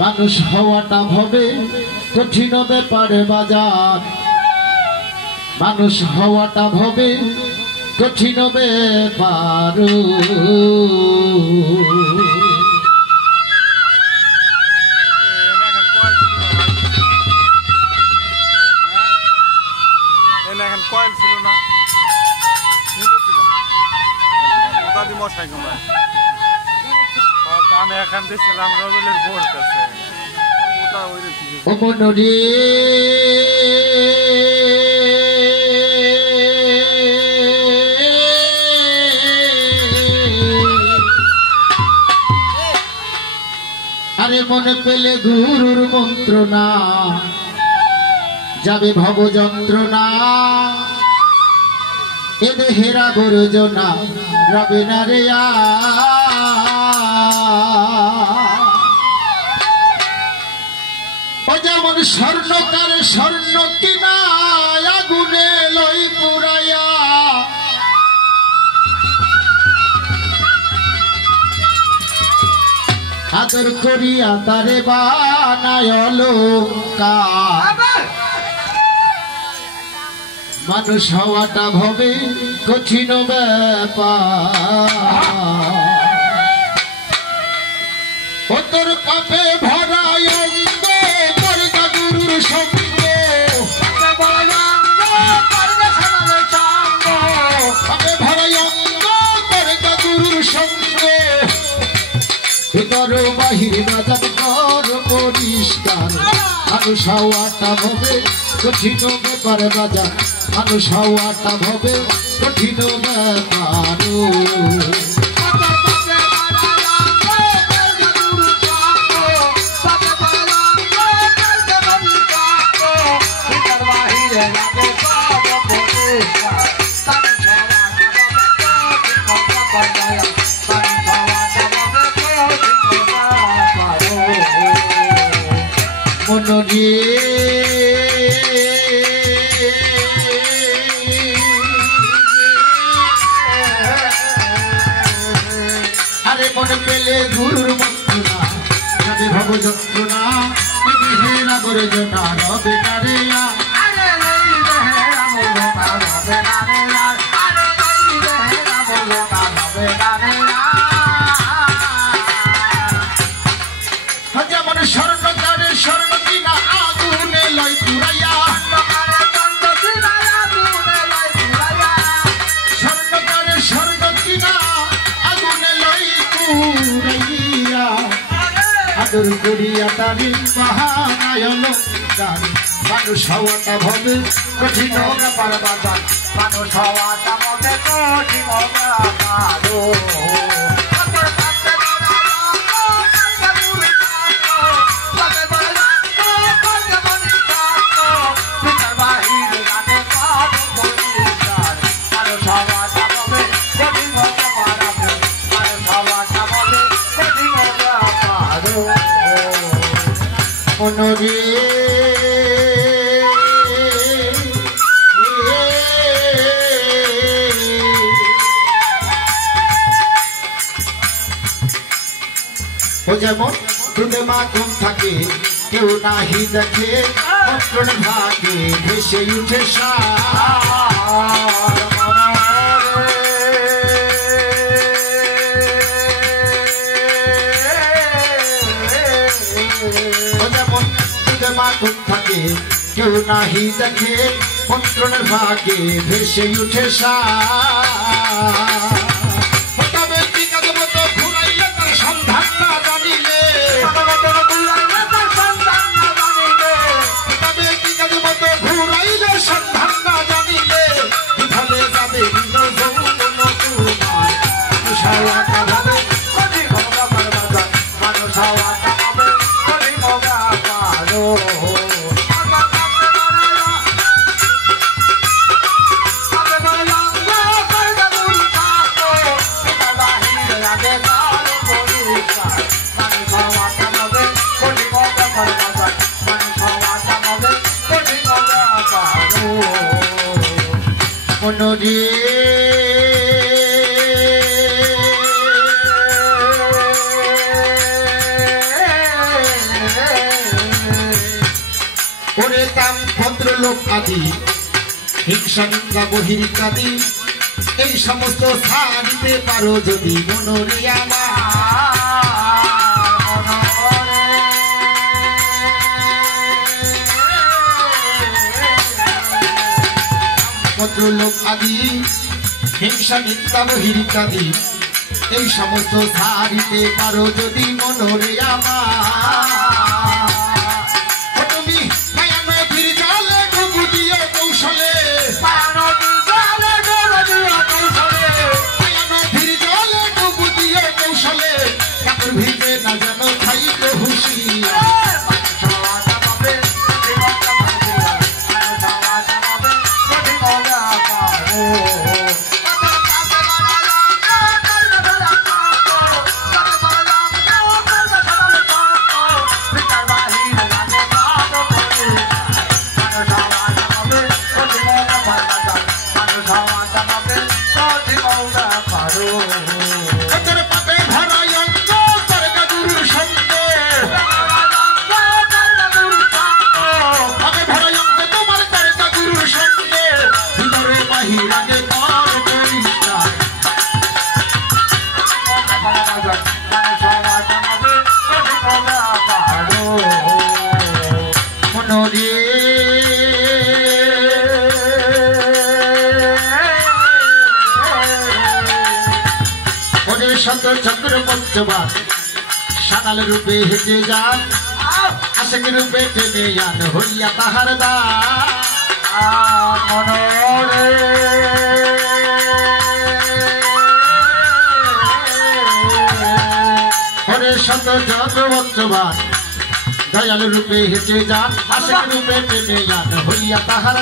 মানুষ হওয়াটা ভবে কঠিন ব্যাপারে বাজার মানুষ হওয়াটা ভবে কঠিন ব্যাপার কয়েল ছিল না দাদি মশাই কমায় আমি এখান থেকে ছিলাম রবিলের বোর কাছে আরে মনে পেলে গুরুর মন্ত্রণা যাবে ভব যন্ত্রণা এ দেহেরা বর্জনা রবে না রে ও যেমন স্বর্ণকারে স্বর্ণ কিনা আগুনে লই পুরাইয়া আদর করিয়া তারে বানায় অলংকার মানুষ হওয়াটা ভবে কঠিন ব্যাপার ও তোর পাপে ভরায় অঙ্গ করগা গুরুর সঙ্গ পাপে ভরায় অঙ্গ করগা গুরুর সঙ্গ ভিতর বাহির বাজার কর পরিষ্কার মানুষ হওয়াটা ভবে কঠিন ব্যাপার বাজার মানুষ হওয়াটা ভবে কঠিন ব্যাপার মনরে আরে মনে পেলে গুরুর মন্ত্রণা যাবে ভব যন্ত্রণা দেহেরা বর্জনা রবে না রে যেমন স্বর্ণকারে স্বর্ণ কিনা আগুনে লই পুরাইয়া স্বর্ণকারে স্বর্ণ কিনা আগুনে লই পুরাইয়া আদর করিয়া তারি বাহানায় অলংকার মানুষ হওয়াটা ভবে কঠিন ব্যাপার বাজার মানুষ হওয়াটা ভবে কঠিন ব্যাপার মনরে ও যেমন দুধে মাখন থাকে কেউ নাহি দেখে মন্ত্রণ ভাগে ভেসে উঠে মাখন থাকে কেউ নাহি দেখে মন্ত্রণের ভাগে ভেসে উঠে ঘুরাইলে তার সন্ধান না জানিলে ঘুরাইলে সন্ধান না জানিলে বিফলে যাবে মানুষ হওয়াটা ভাবে মানুষ হওয়াটা ভাবে মনরে লোক আদি হিংসা নিন্দা বহির্কাদি এই সমস্ত ছাড়িতে পারো যদি মনোরে আমার লোক আদি হিংসা নিন্দা বহির্কাদি এই সমস্ত ছাড়িতে পারো যদি মনোরে আমার তুমি মায়া নদীর জলে ডুবু দিয়ে কৌশলে মায়া নদীর জলে ডুবু দিয়ে কৌশলে কাপড় ভিজে না যেন খাইতে হুঁশিয়া চক্র পঞ্চবার সানাল রূপে হেঁটে যান আশেক রূপে টেনে যান হইয়া তাহার হরে শত চক্র পঞ্চবার দয়াল রূপে হেঁটে যান আশেক রূপে টেনে যান হইয়া তাহার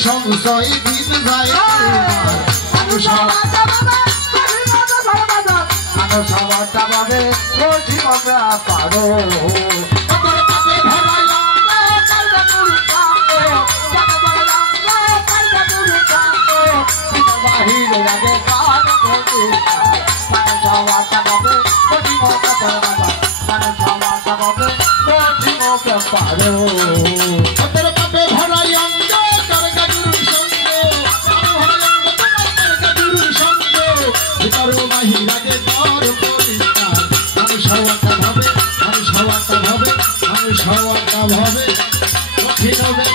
সংশয় দিন যায় পারো ভাবে কঠিন হবে